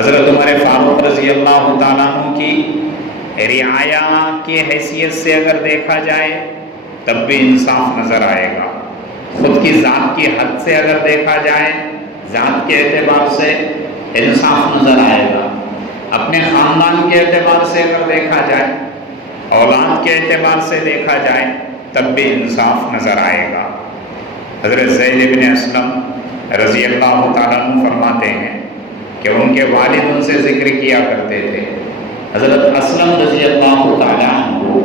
حضرت عمر فاروق رضی اللہ تعالیٰ عنہ کی رعایا کی حیثیت سے اگر دیکھا جائے تب بھی انصاف نظر آئے گا. خود کی ذات کی حد سے اگر دیکھا جائے ذات کے اعتبار سے انصاف نظر آئے گا. اپنے خاندان کے اعتبار سے اگر دیکھا جائے اولاد کے اعتبار سے دیکھا جائے تب بھی انصاف نظر آئے گا. حضرت زید بن اسلم رضی اللہ تعالیٰ عنہ فرماتے ہیں کہ ان کے والد ان سے ذکر کیا کرتے تھے. حضرت اسلم رضی اللہ تعالیٰ عنہ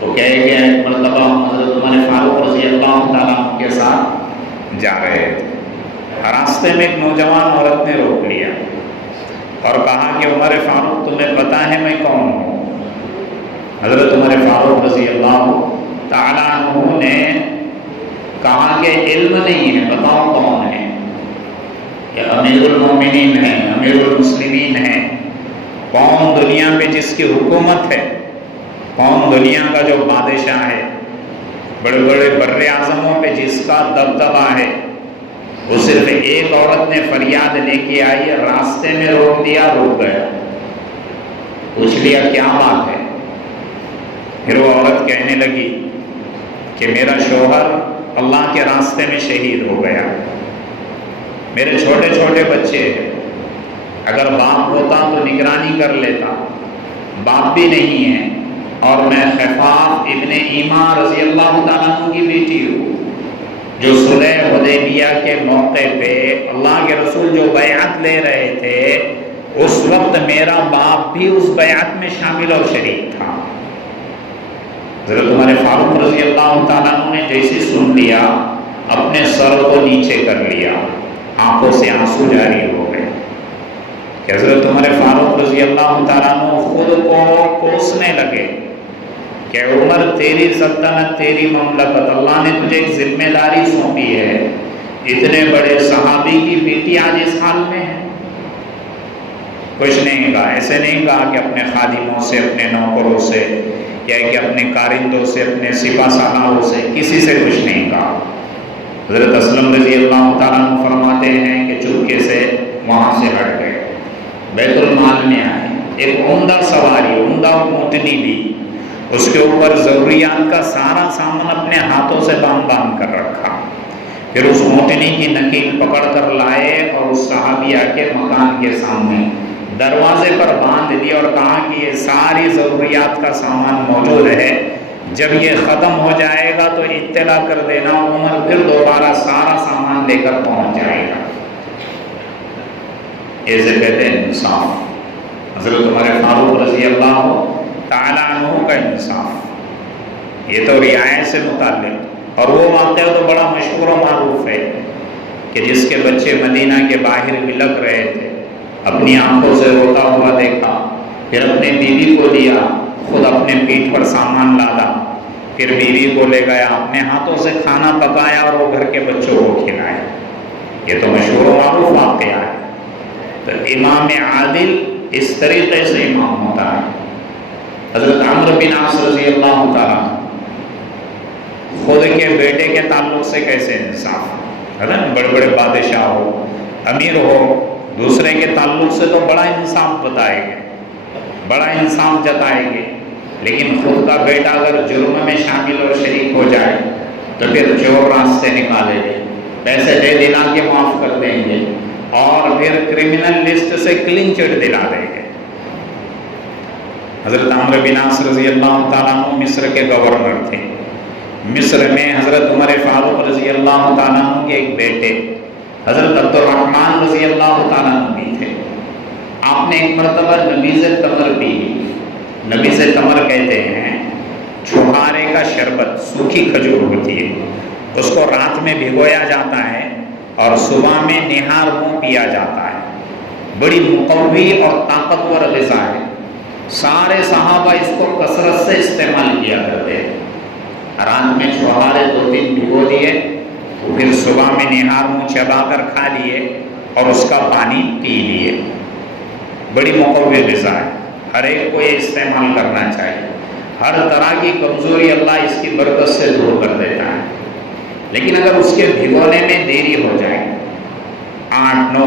تو کہے کہ ایک مرتبہ حضرت عمر فاروق رضی اللہ تعالیٰ عنہ کے ساتھ جا رہے تھے. راستے میں ایک نوجوان عورت نے روک لیا اور کہا کہ عمر فاروق تمہیں پتہ ہے میں کون ہوں؟ حضرت عمر فاروق رضی اللہ تعالیٰ عنہ نے کہا کہ علم نہیں ہے، بتاؤ کون ہے؟ کہ امیر المومنین ہیں، امیر المسلمین ہیں. کون دنیا پہ جس کی حکومت ہے، کون دنیا کا جو بادشاہ ہے، بڑے بڑے بر اعظموں پہ جس کا دبدبہ ہے. وہ صرف ایک عورت نے فریاد لے کے آئی، راستے میں روک دیا، رک گیا. پوچھ لیا کیا بات ہے؟ پھر وہ عورت کہنے لگی کہ میرا شوہر اللہ کے راستے میں شہید ہو گیا، میرے چھوٹے چھوٹے بچے ہیں، اگر باپ ہوتا تو نگرانی کر لیتا، باپ بھی نہیں ہے، اور میں خفاف ابن ایما رضی اللہ تعالیٰ عنہ کی بیٹی ہوں جو صلح حدیبیہ کے موقع پہ اللہ کے رسول جو بیعت لے رہے تھے اس وقت میرا باپ بھی اس بیعت میں شامل اور شریک تھا. حضرت عمر فاروق رضی اللہ تعالیٰ عنہ نے جیسے سن لیا اپنے سر کو نیچے کر لیا، آنکھوں سے آنسو جاری ہو گئے کہ حضرت عمر فاروق رضی اللہ تعالیٰ عنہ خود کو کوسنے لگے کہ عمر تیری سلطنت، تیری مملکت، اللہ نے تجھے ایک ذمہ داری سونپی ہے، اتنے بڑے صحابی کی بیٹی آج اس حال میں ہے. کچھ نہیں کہا، ایسے نہیں کہا کہ اپنے خادموں سے، اپنے نوکروں سے، یا کہ اپنے کارندوں سے، اپنے سپاہ سالاروں سے، کسی سے کچھ نہیں کہا. حضرت اسلم رضی اللہ تعالیٰ عنہ فرماتے ہیں کہ چپکے سے وہاں سے ہٹ گئے، بیت المال میں آئے. ایک عمدہ سواری، عمدہ اونٹنی لی، اس کے اوپر ضروریات کا سارا سامان اپنے ہاتھوں سے باندھ کر رکھا. پھر اس اونٹنی کی نکیل پکڑ کر لائے اور اس صحابیہ کے مکان کے سامنے دروازے پر باندھ دیا اور کہا کہ یہ ساری ضروریات کا سامان موجود ہے، جب یہ ختم ہو جائے گا تو اطلاع کر دینا، عمر پھر دوبارہ سارا سامان لے کر پہنچ جائے گا. ایسے کہتے ہیں انصاف. حضرت عمر فاروق رضی اللہ تعالیٰ عنہ کا انصاف. یہ تو رعایت سے متعلق، اور وہ واقعہ تو بڑا مشہور و معروف ہے کہ جس کے بچے مدینہ کے باہر بلک رہے تھے، اپنی آنکھوں سے روتا ہوا دیکھا، پھر اپنے بیوی کو لیا، خود اپنے پیٹھ پر سامان لادا، پھر بیوی کو لے گیا، اپنے ہاتھوں سے کھانا پکایا اور وہ گھر کے بچوں کو کھلایا. یہ تو مشہور و معروف واقعہ ہے. تو امام عادل اس طریقے سے امام ہوتا ہے. حضرت عمرو بن عاص رضی اللہ تعالیٰ خود کے بیٹے کے تعلق سے کیسے انصاف ہے نا، بڑے بڑے بادشاہ ہو، امیر ہو، دوسرے کے تعلق سے تو بڑا انصاف بتائیں گے، بڑا انصاف جتائیں گے، لیکن خود کا بیٹا اگر جرم میں شامل اور شریک ہو جائے تو پھر چور راستے نکالیں گے، پیسے دے دلا کے معاف کر دیں گے اور پھر کرمنل لسٹ سے کلین چٹ دلا دیں گے. حضرت عمرو بن عاص رضی اللہ تعالیٰ عنہ مصر کے گورنر تھے. مصر میں حضرت عمر فاروق رضی اللہ تعالیٰ عنہ کے ایک بیٹے حضرت عبد الرحمن رضی اللہ تعالیٰ عنہ بھی تھے. آپ نے ایک مرتبہ نبیذ تمر پی. نبیذ تمر کہتے ہیں چھہارے کا شربت، سوکھی کھجور ہوتی ہے، اس کو رات میں بھگویا جاتا ہے اور صبح میں نہار منہ پیا جاتا ہے. بڑی مقوی اور طاقتور غذا ہے. سارے صحابہ اس کو کثرت سے استعمال کیا کرتے ہیں. رات میں چھہارے 2-3 بھگو دیے، پھر صبح میں نہار منہ چبا کر کھا لیے اور اس کا پانی پی لیے. بڑی مقوی غذا ہے، ہر ایک کو یہ استعمال کرنا چاہیے. ہر طرح کی کمزوری اللہ اس کی برکت سے دور کر دیتا ہے. لیکن اگر اس کے بھگونے میں دیری ہو جائے 8-9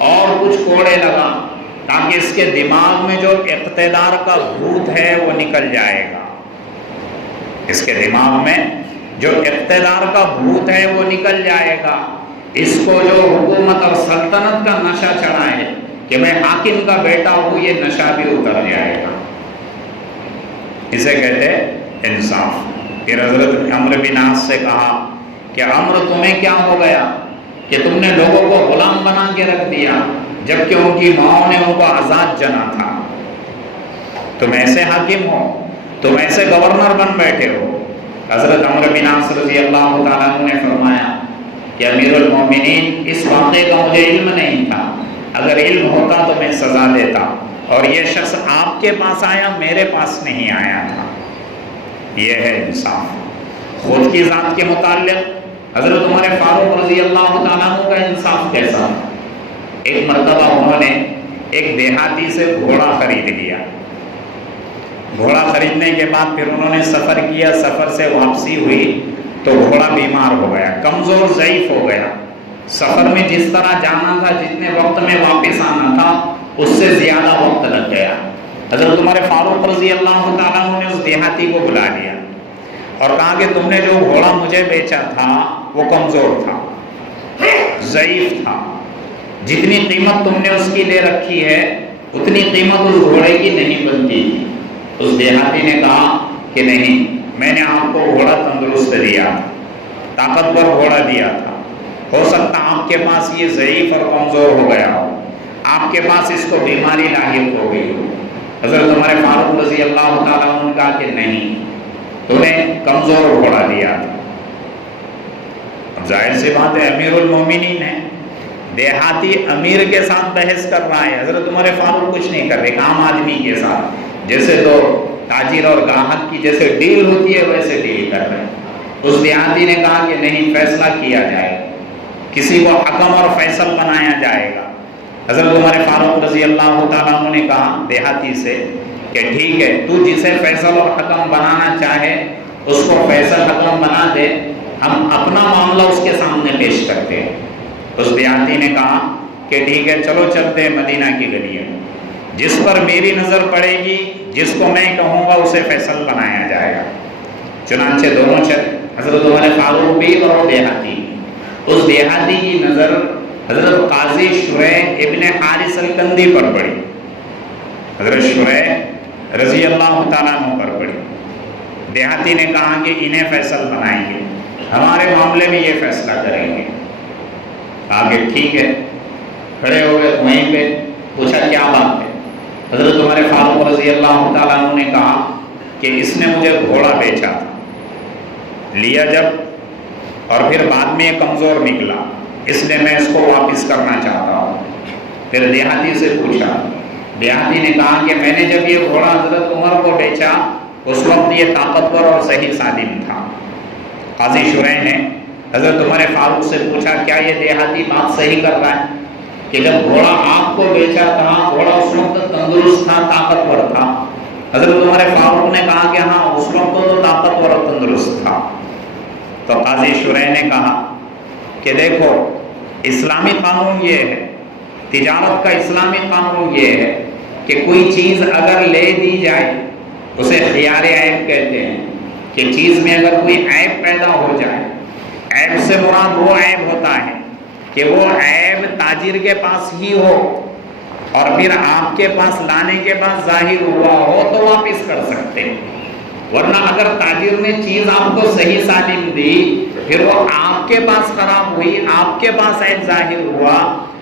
اور کچھ کوڑے لگا تاکہ اس کے دماغ میں جو اقتدار کا بھوت ہے وہ نکل جائے گا، اس کے دماغ میں جو اقتدار کا بھوت ہے وہ نکل جائے گا، اس کو جو حکومت اور سلطنت کا نشہ چڑھا ہے کہ میں حاکم کا بیٹا ہوں، یہ نشہ بھی اتر جائے گا۔ اسے کہتے ہیں انصاف۔ پھر حضرت عمرو بن عاص سے کہا کہ عمرو تمہیں کیا ہو گیا کہ تم نے لوگوں کو غلام بنا کے رکھ دیا جبکہ ان کی ماؤں نے ان کو آزاد جنا تھا، تم ایسے حاکم ہو، تم ایسے گورنر بن بیٹھے ہو۔ حضرت عمرو بن عاص رضی اللہ تعالیٰ عنہ نے فرمایا کہ امیر المومنین اس واقعے کا مجھے علم نہیں تھا، اگر علم ہوتا تو میں سزا دیتا، اور یہ شخص آپ کے پاس آیا، میرے پاس نہیں آیا تھا۔ یہ ہے انصاف۔ خود کی ذات کے متعلق حضرت عمر فاروق رضی اللہ تعالیٰ عنہ کا انصاف کیسا؟ ایک مرتبہ انہوں نے ایک دیہاتی سے گھوڑا خرید لیا، گھوڑا خریدنے کے بعد پھر انہوں نے سفر کیا، سفر سے واپسی ہوئی تو گھوڑا بیمار ہو گیا، کمزور ضعیف ہو گیا، سفر میں جس طرح جانا تھا، جتنے وقت میں واپس آنا تھا، اس سے زیادہ وقت لگ گیا۔ حضرت عمر فاروق رضی اللہ تعالیٰ عنہ نے اس دیہاتی کو بلا لیا اور کہا کہ تم نے جو گھوڑا مجھے بیچا تھا وہ کمزور تھا، ضعیف تھا، جتنی قیمت تم نے اس کی لے رکھی ہے اتنی قیمت اس گھوڑے کی نہیں بنتی تھی۔ اس دیہاتی نے کہا کہ نہیں، میں نے آپ کو گھوڑا تندرست دیا، طاقتور گھوڑا دیا تھا، ہو سکتا آپ کے پاس یہ ضعیف اور کمزور ہو گیا ہو، آپ کے پاس اس کو بیماری لاحق ہو گئی ہو۔ حضرت عمر فاروق رضی اللہ تعالیٰ عنہ نے کہا کہ نہیں، تمہیں کمزور گھوڑا دیا تھا۔ اب ظاہر سی بات ہے، امیر المومنین ہے، دیہاتی امیر کے ساتھ بحث کر رہا ہے، حضرت عمر فاروق کچھ نہیں کر رہے، عام آدمی کے ساتھ جیسے تو تاجر اور گاہک کی جیسے ڈیل ہوتی ہے ویسے ڈیل کر رہے ہیں۔ اس دیہاتی نے کہا کہ نہیں، فیصلہ کیا جائے، کسی کو حکم اور فیصل بنایا جائے گا۔ حضرت عمر فاروق رضی اللہ تعالیٰ عنہ نے کہا دیہاتی سے کہ ٹھیک ہے، تو جسے فیصل اور حکم بنانا چاہے اس کو فیصل حکم بنا دے، ہم اپنا معاملہ اس کے سامنے پیش کرتے ہیں۔ اس دیہاتی نے کہا کہ ٹھیک ہے، چلو چلتے ہیں مدینہ کی گلیوں، جس پر میری نظر پڑے گی، جس کو میں کہوں گا اسے فیصل بنایا جائے گا۔ چنانچہ دونوں چلے، حضرت عمر فاروق بھی اور دیہاتی۔ اس دیہاتی کی نظر حضرت قاضی شریح ابن حارث الکندی پر پڑی، حضرت شریح رضی اللہ تعالیٰ عنہ پر پڑی۔ دیہاتی نے کہا کہ انہیں فیصل بنائیں گے، ہمارے معاملے میں یہ فیصلہ کریں گے۔ آگے ٹھیک ہے، کھڑے ہو گئے، وہیں پہ پوچھا کیا بات ہے؟ حضرت عمر فاروق رضی اللہ تعالیٰ عنہ نے کہا کہ اس نے مجھے گھوڑا بیچا تھا، لیا جب اور پھر بعد میں یہ کمزور نکلا، اس لیے میں اس کو واپس کرنا چاہتا ہوں۔ پھر دیہاتی سے پوچھا، دیہاتی نے کہا کہ میں نے جب یہ گھوڑا حضرت عمر کو بیچا اس وقت یہ طاقتور اور صحیح سالم تھا۔ قاضی شریح نے حضرت عمر فاروق سے پوچھا کیا یہ دیہاتی بات صحیح کر رہا ہے کہ جب گھوڑا آپ کو بیچا تھا گھوڑا اس وقت تندرست تھا، طاقتور تھا؟ حضرت عمر فاروق نے کہا کہ ہاں، اس وقت تو طاقتور اور تندرست تھا۔ تو قاضی شریح نے کہا کہ دیکھو، اسلامی قانون یہ ہے، تجارت کا اسلامی قانون یہ ہے کہ کوئی چیز اگر لے دی جائے اسے خیار عیب کہتے ہیں، کہ چیز میں اگر کوئی عیب پیدا ہو جائے، عیب سے مراد وہ عیب ہوتا ہے کہ وہ عیب تاجر کے پاس ہی ہو اور پھر آپ کے پاس لانے کے بعد ظاہر ہوا ہو تو واپس کر سکتے ہیں، ورنہ اگر تاجر نے چیز آپ کو صحیح سالم دی پھر وہ آپ کے پاس خراب ہوئی، آپ کے پاس عیب ظاہر ہوا،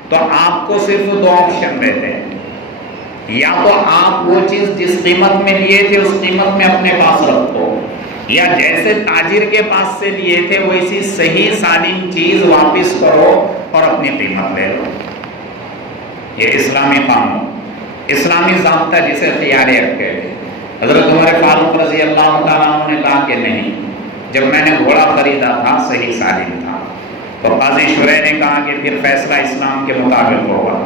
تو آپ کو صرف دو آپشن رہتے ہیں، یا تو آپ وہ چیز جس قیمت میں لیے تھے اس قیمت میں اپنے پاس رکھو، یا جیسے تاجر کے پاس سے لیے تھے ویسی صحیح سالم چیز واپس کرو اور اپنی قیمت لے لو۔ یہ اسلامی قانون، اسلامی ضابطہ جسے خیار عیب کہتے ہیں۔ حضرت عمر فاروق رضی اللہ تعالیٰ عنہ نے کہا کہ نہیں، جب میں نے گھوڑا خریدا تھا صحیح سالم تھا۔ تو قاضی شریح نے کہا کہ پھر فیصلہ اسلام کے مطابق ہوگا،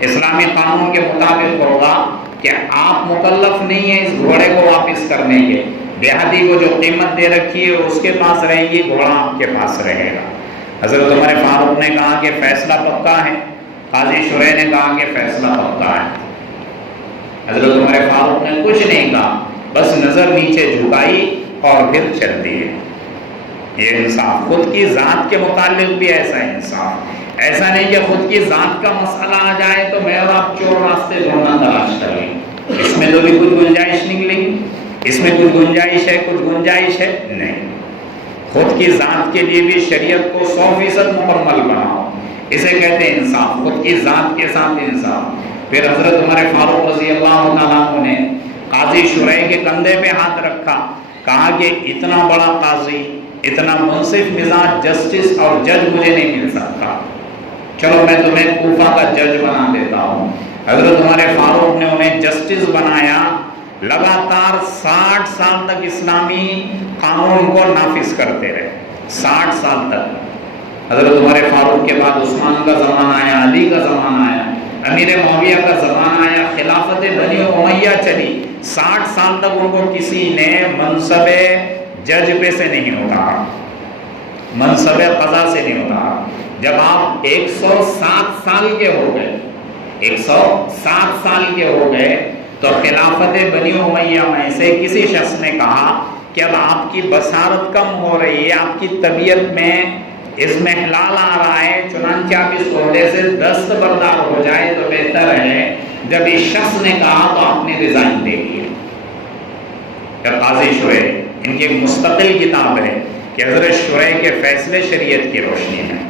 اسلامی قانون کے مطابق ہوگا کہ آپ مکلف نہیں ہیں اس گھوڑے کو واپس کرنے کے، دیہاتی کو جو قیمت دے رکھی ہے اس کے پاس رہے گی، گھوڑا آپ کے پاس رہے گا۔ حضرت عمر فاروق نے کہا کہ فیصلہ پکا ہے، قاضی شرح نے کہا کہ فیصلہ پکا ہے. حضرت عمر فاروق نے کچھ نہیں کہا، بس نظر نیچے جھکائی اور پھر چل دیے. یہ انصاف. خود کی ذات کے متعلق بھی ایسا انصاف. ایسا نہیں کہ خود کی ذات کا مسئلہ آ جائے تو میں اور آپ چور راستے ڈھونڈنا تلاش کر لیں. اس میں تو بھی کچھ گنجائش نکلے گی، اس میں کچھ گنجائش ہے، کچھ گنجائش ہے نہیں. خود کی ذات کے لیے بھی شریعت کو 100% مکمل بناؤ. اسے کہتے ہیں انصاف، خود کی ذات کے ساتھ انصاف. پھر حضرت عمر فاروق رضی اللہ تعالیٰ عنہ نے قاضی شرح کے کندھے پہ ہاتھ رکھا، کہا کہ اتنا بڑا قاضی، اتنا منصف مزاج جسٹس اور جج مجھے نہیں مل سکتا، چلو میں تمہیں کوفہ کا جج بنا دیتا ہوں. حضرت عمر فاروق نے انہیں جسٹس بنایا. لگاتار 60 سال تک اسلامی قانون کو نافذ کرتے رہے. 60 سال تک. حضرت عمر فاروق کے بعد عثمان کا زمانہ آیا، علی کا زمانہ آیا، امیر معاویہ کا زمانہ آیا، خلافت بنی امیہ چلی. 60 سال تک ان کو کسی نے منصب جج پہ سے نہیں اتارا، منصب قضا سے نہیں اتارا. جب آپ 107 سال کے ہو گئے، 107 سال کے ہو گئے تو خلافت بنی امیہ میں سے کسی شخص نے کہا کہ اب آپ کی بصارت کم ہو رہی ہے، آپ کی طبیعت میں اضمحلال آ رہا ہے، چنانچہ آپ اس عہدے سے دستبردار ہو جائے تو بہتر ہے. جب اس شخص نے کہا تو آپ نے ریزائن دے دیا. قاضی شرح، ان کی ایک مستقل کتاب ہے کہ حضرت شرح کے فیصلے شریعت کی روشنی میں